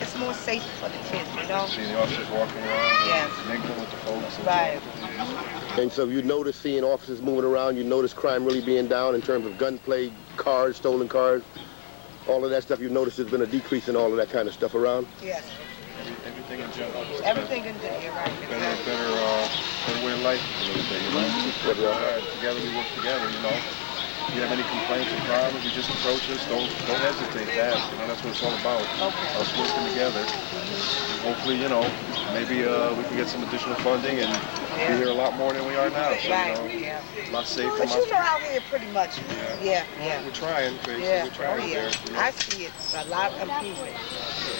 it's more safe for the kids, you know? Seeing the officers walking around, yes. mingling with the folks. Right. And so you notice seeing officers moving around, you notice crime really being down in terms of gunplay, cars, stolen cars, all of that stuff. You notice there's been a decrease in all of that kind of stuff around? Yes. Everything in general. Everything in general, you're right. Better way of life a little bit, you know? Together we work together, you know? If you have any complaints or problems, you just approach us. Don't hesitate to ask. You know, that's what it's all about. Okay. Us working together. Hopefully, you know, maybe we can get some additional funding and be here a lot more than we are now. So, right. You know, a lot safer. But you know out here pretty much. Yeah. We're trying, Tracy. Yeah. We're trying there. You know? I see it. A lot of improvement.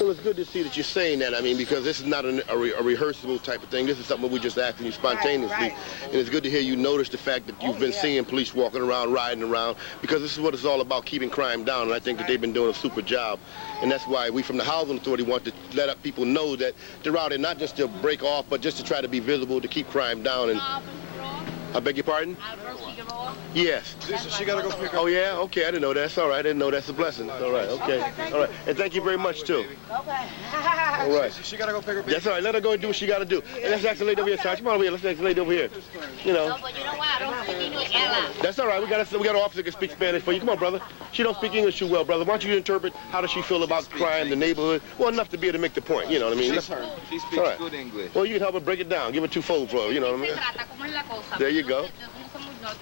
Well, it's good to see that you're saying that. I mean, because this is not a rehearsable type of thing. This is something we just asking you spontaneously. Right. And it's good to hear you notice the fact that you've been seeing police walking around, riding around, because this is what it's all about, keeping crime down. And I think that they've been doing a super job. And that's why we from the Housing Authority want to let up people know that they're out there not just to break off, but just to try to be visible, to keep crime down. And I beg your pardon? Yes. She got to go pick up. Oh, yeah? Okay, I didn't know that. That's all right. I didn't know that's a blessing. All right, okay. All right. And thank you very much, too. Okay. All right. She got to go pick her baby. That's all right. Let her go and do what she got to do. And let's ask the lady over here, Sarge. Come on over here. Let's ask the lady over here. You know. No, but you know what? I don't speak English, Ella. That's all right. We got an officer that can speak Spanish for you. Come on, brother. She don't speak English too well, brother. Why don't you interpret how does she feel about crime, the neighborhood? Well, enough to be able to make the point. You know what I mean? She speaks good English. Well, you can help her break it down. Give her twofold for her. You know what I mean? There you go.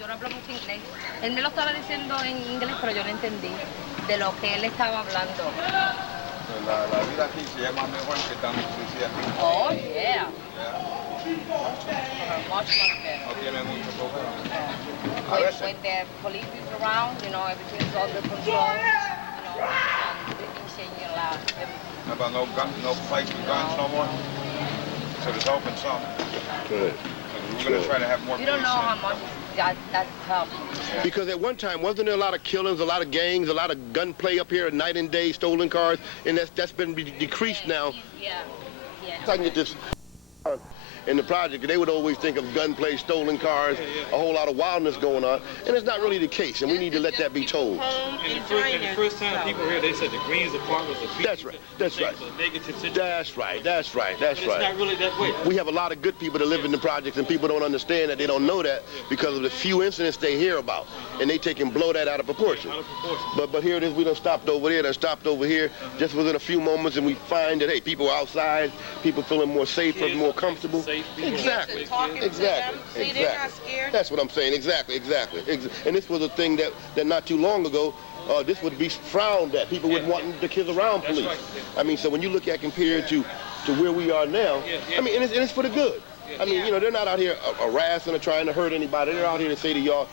Yo no hablo mucho inglés. Él me lo estaba diciendo en inglés, pero yo no entendí de lo que él estaba hablando. La vida aquí se llama mejor que estando policía aquí. Oh, yeah. Much better. No tiene mucho problema. When the police is around, you know, everything's under control. You know, everything's changing a lot. How about no fights with guns no more? So there's open some. Good. We're going to try to have more You don't know how much that's tough. Because at one time, wasn't there a lot of killings, a lot of gangs, a lot of gunplay up here, night and day, stolen cars, and that's been decreased now. Yeah. I can get this in the project, they would always think of gunplay, stolen cars, a whole lot of wildness going on, and it's not really the case, and we need to let that be told. And the first time people here, they said the Greens Department was a That's right. That's right. negative situation. That's right. That's right. That's But right. it's not really that way. We have a lot of good people that live in the projects, and people don't understand that. They don't know that because of the few incidents they hear about, and they take and blow that out of proportion. Out of proportion. But here it is. We done stopped over there, done stopped over here, just within a few moments, and we find that hey, people are outside, people feeling more safer, more comfortable. Safe, Exactly. Talking to them. See, they're not scared. That's what I'm saying. Exactly. And this was a thing that not too long ago, this would be frowned at. People wouldn't want the kids around police. Right. I mean, so when you look at compared to where we are now, I mean, and it's for the good. I mean, you know, they're not out here harassing or trying to hurt anybody. They're out here to say to y'all,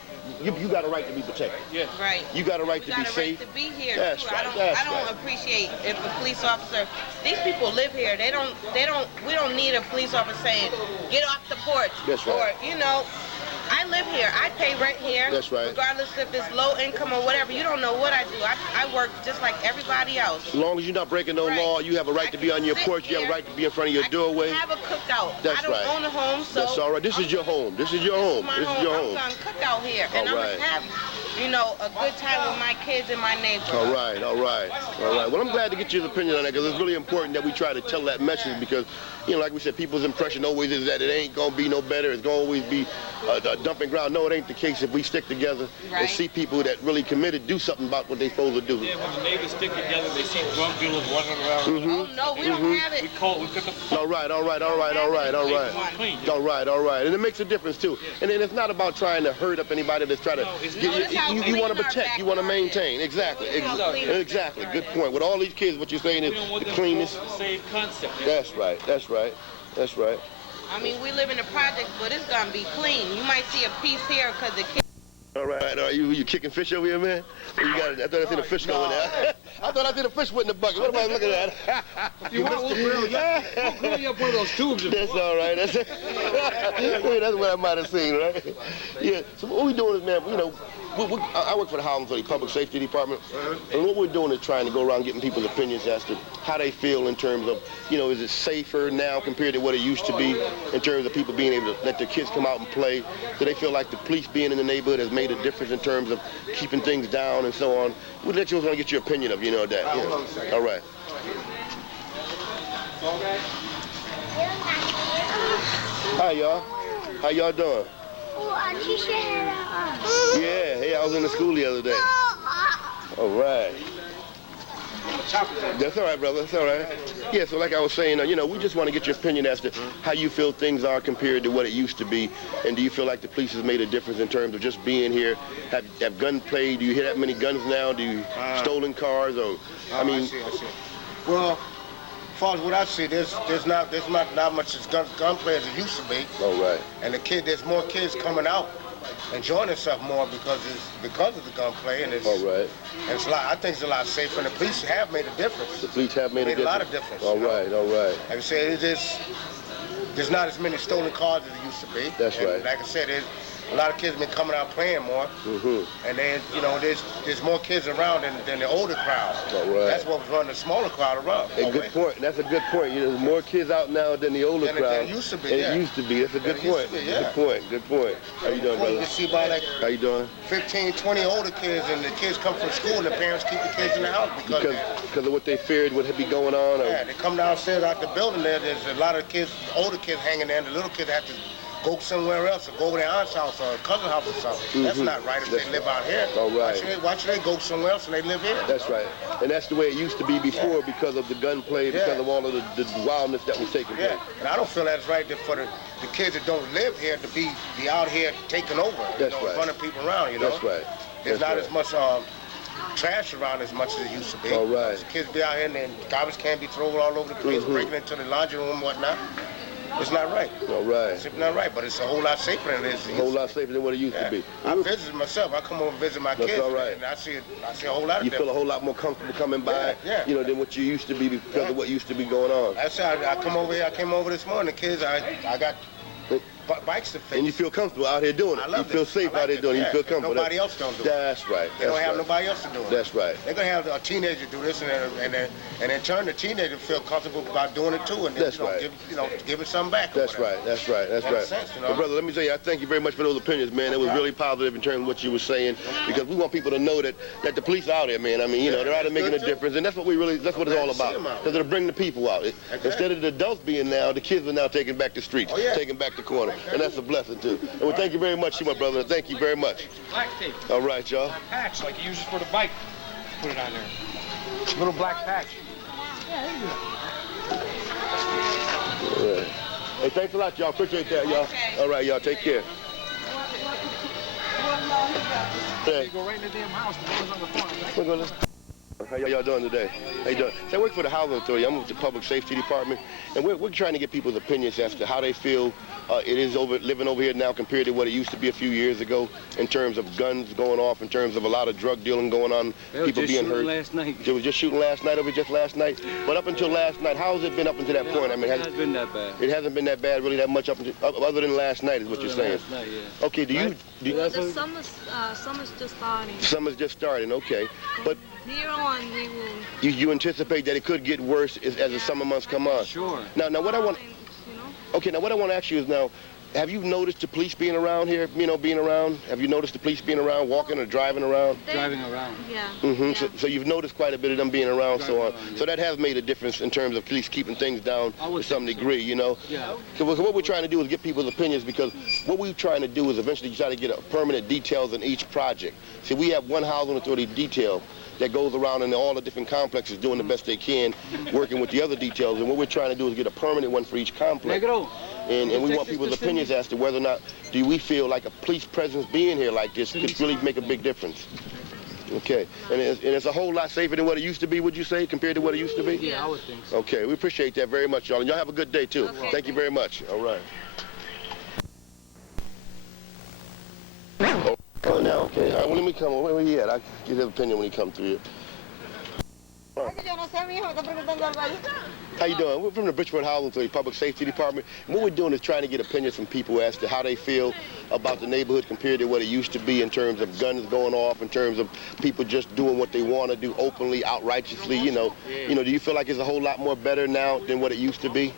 you got a right to be protected. Yes. Right. You got a right to be safe. To be here. That's too. right. I don't appreciate if a police officer. These people live here. We don't need a police officer saying, get off the porch. That's right. Or you know, I live here. I pay rent here. That's right. Regardless if it's low income or whatever. You don't know what I do. I work just like everybody else. As long as you're not breaking no law, you have a right to be on your porch. You have a right to be in front of your doorway. I have a cookout. That's I don't right. own a home, so That's all right. This is your home. This is your home. my This is your home. I'm gonna cook out here, and All I'm right. gonna have, you know, a good time with my kids and my neighbors. All right. Well, I'm glad to get your opinion on that because it's really important that we try to tell that message because, you know, like we said, people's impression always is that it ain't going to be no better. It's going to always be a dumping ground. No, it ain't the case if we stick together and see people that really committed do something about what they're supposed to do. Yeah, when the neighbors stick together, they see drug dealers walking around. Oh, no, we don't have it. We pick up the All right. And it makes a difference, too. And then it's not about trying to hurt up anybody that's trying to... You want to protect, you want to maintain. Exactly. Good point. With all these kids, what you're saying is the cleanest. Same concept. That's right. I mean, we live in a project, but it's gonna be clean. You might see a piece here because the kids. All right. You kicking fish over here, man? I thought I seen a fish going there. I thought I seen a fish in the bucket. What am I looking at? You want we'll grill you up one of those tubes. That's all right. That's what I might have seen, right? Yeah. So what we doing is, man, you know, I work for the Housing Authority Public Safety Department, and what we're doing is trying to go around getting people's opinions as to how they feel in terms of, you know, is it safer now compared to what it used to be in terms of people being able to let their kids come out and play? Do they feel like the police being in the neighborhood has made a difference in terms of keeping things down and so on? We'd let you get your opinion of, you know, that. You know. All right. Hi, y'all. How y'all doing? Yeah, hey, I was in the school the other day. All right. That's all right, brother. That's all right. Yeah, so like I was saying, you know, we just want to get your opinion as to how you feel things are compared to what it used to be. And do you feel like the police has made a difference in terms of just being here? Have gunplay? Do you hear that many guns now? Do you stolen cars? Or I mean, I see. Well, as far as what I see, there's not much as gunplay as it used to be. all right. And there's more kids coming out enjoying themselves more because of the gunplay, and it's All right. and it's I think it's a lot safer. And the police have made a difference. The police have made a difference. A lot of difference. All right, all right. Like I said, there's not as many stolen cars as it used to be. That's and right. Like I said, a lot of kids been coming out playing more, and then there's more kids around than the older crowd. All right. That's what was running the smaller crowd around. A good point. That's a good point. You know, there's more kids out now than the older crowd. Than it used to be. It used to be. That's a good point. Good point. Good point. How you doing, brother? You see about like How you doing? 15, 20 older kids, and the kids come from school, and the parents keep the kids in the house because of what they feared would be going on. Or? Yeah, they come downstairs out the building there. There's a lot of kids, older kids hanging there, and the little kids have to go somewhere else or go to their aunt's house or a cousin's house or something. That's not right if they live out here. All right. Why should they go somewhere else and they live here? That's right. And that's the way it used to be before because of the gunplay, because of all of the wildness that was taking place. And I don't feel that's right for the kids that don't live here to be out here taking over. That's right. Running people around, That's right. There's not as much trash around as much as it used to be. All right. The kids be out here and then garbage can be thrown all over the place, breaking into the laundry room and whatnot. It's not right. All right. It's not right, but it's a whole lot safer than it is. A whole lot safer than what it used to be. I visit myself. I come over and visit my kids. That's all right. And I see a whole lot of You feel a whole lot more comfortable coming by, than what you used to be because of what used to be going on. I said I come over here. I came over this morning. The kids, I got bikes to fix. And you feel comfortable out here doing it. You feel safe out here doing it. You feel comfortable. Nobody else don't do it. That's right. They don't have nobody else to do it. That's right. They're gonna have a teenager do this, and in turn the teenager feel comfortable about doing it too, and then, give it something back. That's right. That's right. That's right. Sense, Well, brother, let me tell you, I thank you very much for those opinions, man. It was really positive in terms of what you were saying, because we want people to know that the police are out there, man. I mean, they're out there making a difference, and that's what it's all about. Because it'll bring the people out. Instead of the adults being now, the kids are now taking back the streets, taking back the corner, and that's a blessing too. And we thank you very much, my brother. Thank you very much. Black tape. All right, y'all. Black patch, like you use it for the bike. Put it on there. Little black patch. All right. Hey, thanks a lot, y'all. Appreciate that, y'all. All right, y'all. Take care. You go right in the damn house. The door's on the front. How y'all doing today? How you doing? So I work for the Housing Authority. I'm with the Public Safety Department, and we're trying to get people's opinions as to how they feel it is living over here now compared to what it used to be a few years ago in terms of guns going off, in terms of a lot of drug dealing going on, people being hurt. Last night. It was just shooting last night, But up until last night, how has it been up until that point? I mean, it hasn't been that bad. It hasn't been that bad, really, that much other than last night is what you're saying. Last night, yeah. Okay, The summer's just starting. Summer's just starting, okay. But here on, we will... You anticipate that it could get worse as the summer months come on? Sure. Now what I want... Okay, now what I want to ask you is now, have you noticed the police being around here, being around? Have you noticed the police being around, walking or driving around? Driving around. Yeah. So you've noticed quite a bit of them being around, so on. So that has made a difference in terms of police keeping things down to some degree, Yeah. So what we're trying to do is get people's opinions, because what we're trying to do is eventually try to get a permanent details in each project. See, we have one housing authority detail that goes around in all the different complexes doing the best they can, working with the other details. And what we're trying to do is get a permanent one for each complex. And we want people's opinions as to whether or not do we feel like a police presence being here like this could really make a big difference. Okay. And it's a whole lot safer than what it used to be, would you say, compared to what it used to be? Yeah, I would think so. Okay. We appreciate that very much, y'all. And y'all have a good day, too. Okay. Thank you very much. All right. Oh, now, okay. All right, well, let me come over. Where he at? I'll get his opinion when he comes through here. How you doing? We're from the Bridgeport Housing Authority Public Safety Department. And what we're doing is trying to get opinions from people as to how they feel about the neighborhood compared to what it used to be in terms of guns going off, in terms of people just doing what they want to do openly, outrighteously, Do you feel like it's a whole lot more better now than what it used to be?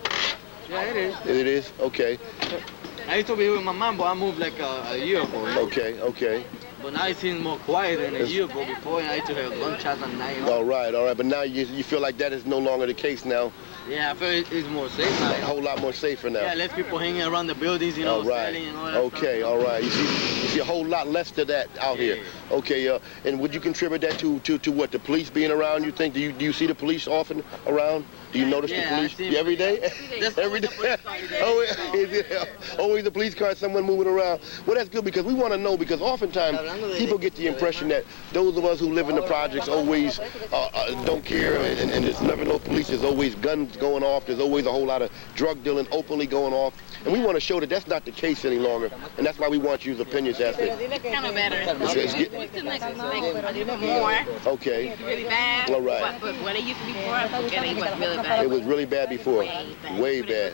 Yeah, it is. It is? Okay. I used to be with my mom, but I moved like a year ago. Okay. But now it seems more quiet than a year ago. Before, I used to hear gunshots at night. All right. But now you feel like that is no longer the case now? Yeah, I feel it's more safe now. A whole lot more safer now. Yeah, less people hanging around the buildings, you know, all right. selling and all that Okay, stuff. all right. You see a whole lot less to that out here. Okay, and would you contribute that to what, the police being around, you think? Do you see the police often around? Do you notice the police every day? Every day? Always the police car, someone moving around. Well, that's good, because we want to know, because oftentimes people get the impression that those of us who live in the projects always don't care, and there's never no police. There's always guns going off. There's always a whole lot of drug dealing openly going off. And we want to show that that's not the case any longer. And that's why we want your opinions as to... Kind of better. It's It used to like a little bit more. Okay. It's really bad. All right. But what it used to be before, I forget it was really bad. It was really bad before. Way bad.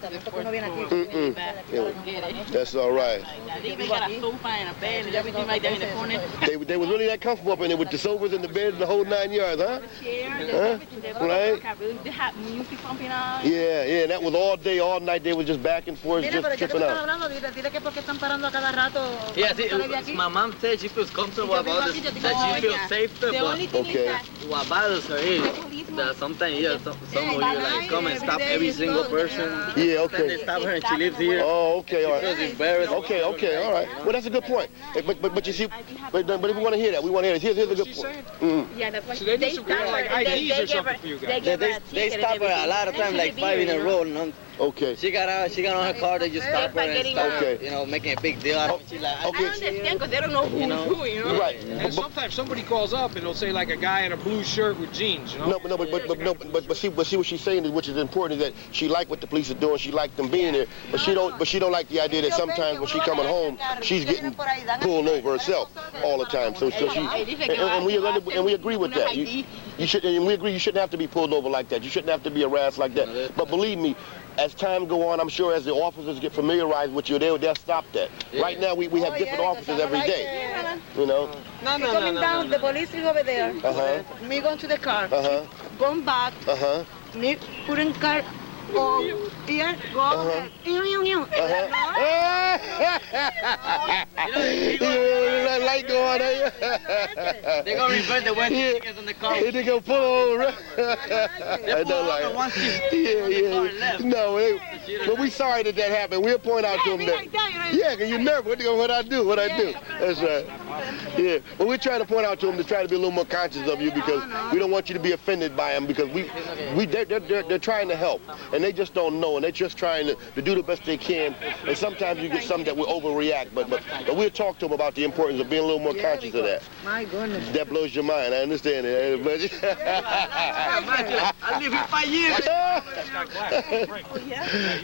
That's all right. They even got a sofa and a bed and everything right there in the corner. They was really that comfortable up in there with the sofas and the bed and the whole 9 yards, huh? Right? They had music pumping out. Yeah, that was all day, all night. They was just back and forth, just tripping out. Yeah, see, my mom said she feels comfortable about this, that she feels safer, but what bothers her is that sometimes, some of you like come and stop every single person. Yeah, okay. They stop her and she lives here. Oh, okay, all right. She feels embarrassed. Okay, all right. Well, that's a good point. But you see, but we want to hear that. We want to hear that. Here's a good point. Yeah, that's why So they do some kind of like IDs or something for you guys. They stop her a lot of times, like 5 in a row. Okay. She got on her car, they just stop her and start, making a big deal out of it. She's like, I don't understand, because they don't know who's who, you know? Right. And sometimes somebody calls up and they'll say like a guy in a blue shirt with jeans, you know? But see what she's saying, which is important, is that she like what the police are doing. She like them being there, but she don't like the idea that sometimes when she coming home, she's getting pulled over herself all the time. So she, and we agree with that. You should, and we agree you shouldn't have to be pulled over like that. You shouldn't have to be harassed like that. But believe me, as time go on, I'm sure as the officers get familiarized with you, they'll stop that. Yeah. Right now, we have different officers every day. You know? Coming down, the police is over there. Me going to the car. Going back. Me putting car. Go here, go ahead. Light go on there. They're going to reverse the way tickets on the car. They're going to pull over. They pull over once but we sorry that happened. We'll point out to them that. Yeah, because you're nervous. What I do. That's right. Yeah. Well, we're trying to point out to them to try to be a little more conscious of you, because we don't want you to be offended by them, because they're trying to help, and they just don't know, and they're just trying to do the best they can. And sometimes you get some that will overreact, but we'll talk to them about the importance of being a little more conscious of that. My goodness. That blows your mind. I understand it. I live here 5 years.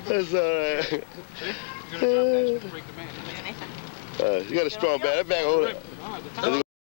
That's all right. You got a strong bag. That bag, hold up.